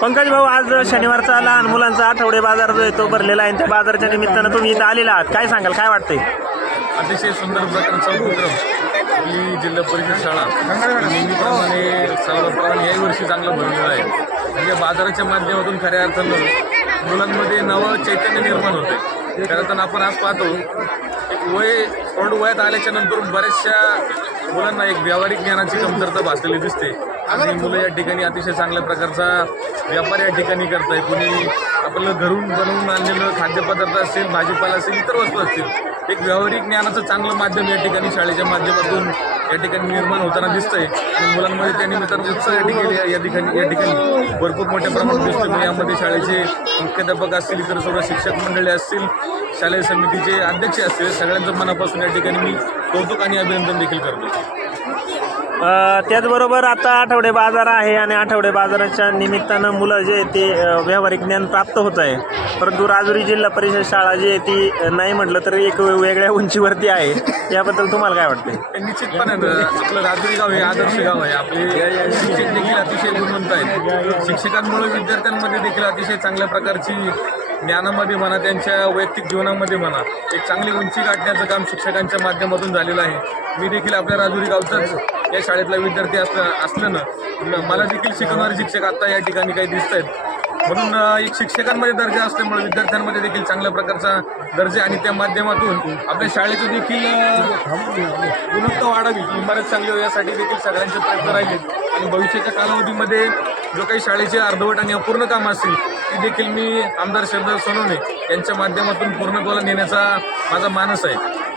पंकज भाऊ, आज शनिवारचा लहान मुलांचा आठवडे बाजार जो आहे तो भरलेला आहे. त्या बाजाराच्या निमित्तानं तुम्ही इथं आलेला आहात, काय सांगाल, काय वाटतंय? अतिशय सुंदर प्रकारचा उपक्रम आपली जिल्हा परिषद शाळा नेहमीप्रमाणे सर्वप्रमाणे याही वर्षी चांगलं भरलेलं आहे. म्हणजे बाजाराच्या माध्यमातून खऱ्या अर्थानं मुलांमध्ये नवं चैतन्य निर्माण होते. खरं आपण आज पाहतो एक प्रौढ वयात आल्याच्या नंतर बऱ्याचशा मुलांना एक व्यावहारिक ज्ञानाची कमतरता भासलेली दिसते आणि मुलं या ठिकाणी अतिशय चांगल्या प्रकारचा व्यापार या ठिकाणी करत आहे. कोणी आपलं घरून बनवून आणलेलं खाद्यपदार्थ असेल, भाजीपाला असेल, इतर वस्तू असतील, एक व्यावहारिक ज्ञानाचं चांगलं माध्यम या ठिकाणी शाळेच्या माध्यमातून या ठिकाणी निर्माण होताना दिसतंय आणि मुलांमध्ये त्या निमित्तानं उत्साह या ठिकाणी भरपूर मोठ्या प्रमाणात दिसतोय. यामध्ये शाळेचे मुख्याध्यापक असतील, इतर सर्व शिक्षक मंडळी असतील, शालेय समितीचे अध्यक्ष असतील, सगळ्यांचं मनापासून या ठिकाणी मी कौतुक आणि अभिनंदन देखील करतो. त्याचबरोबर आता आठवडे बाजार आहे आणि आठवडे बाजाराच्या निमित्तानं मुलं जे ते व्यावहारिक ज्ञान प्राप्त होत आहे. परंतु राजुरी जिल्हा परिषद शाळा जी आहे ती नाही म्हटलं तर एक वेगळ्या उंचीवरती आहे. याबद्दल तुम्हाला काय वाटते? निश्चितपणे आपलं राजुरी गाव हे आदर्श गाव आहे. आपले शिक्षक देखील अतिशय गुणवंत आहेत. शिक्षकांमुळे विद्यार्थ्यांमध्ये देखील अतिशय चांगल्या प्रकारची ज्ञानामध्ये म्हणा, त्यांच्या वैयक्तिक जीवनामध्ये म्हणा, एक चांगली उंची गाठण्याचं काम शिक्षकांच्या माध्यमातून झालेलं आहे. मी देखील आपल्या राजुरी गावचाच या शाळेतला विद्यार्थी असल्यानं मला देखील शिकवणारे शिक्षक आता या ठिकाणी काही दिसत आहेत. म्हणून एक शिक्षकांमध्ये दर्जा असल्यामुळे विद्यार्थ्यांमध्ये देखील चांगल्या प्रकारचा दर्जा आणि त्या माध्यमातून आपल्या शाळेचं देखील गुणवत्ता वाढावी, इमारत चांगली होईल यासाठी देखील सगळ्यांचे प्रयत्न राहिले आणि भविष्याच्या कालावधीमध्ये जो काही शाळेचे अर्धवट आणि अपूर्ण काम असतील ती देखील मी आमदार शरद सोनवणे यांच्या माध्यमातून पूर्णत्वाला नेण्याचा माझा मानस आहे.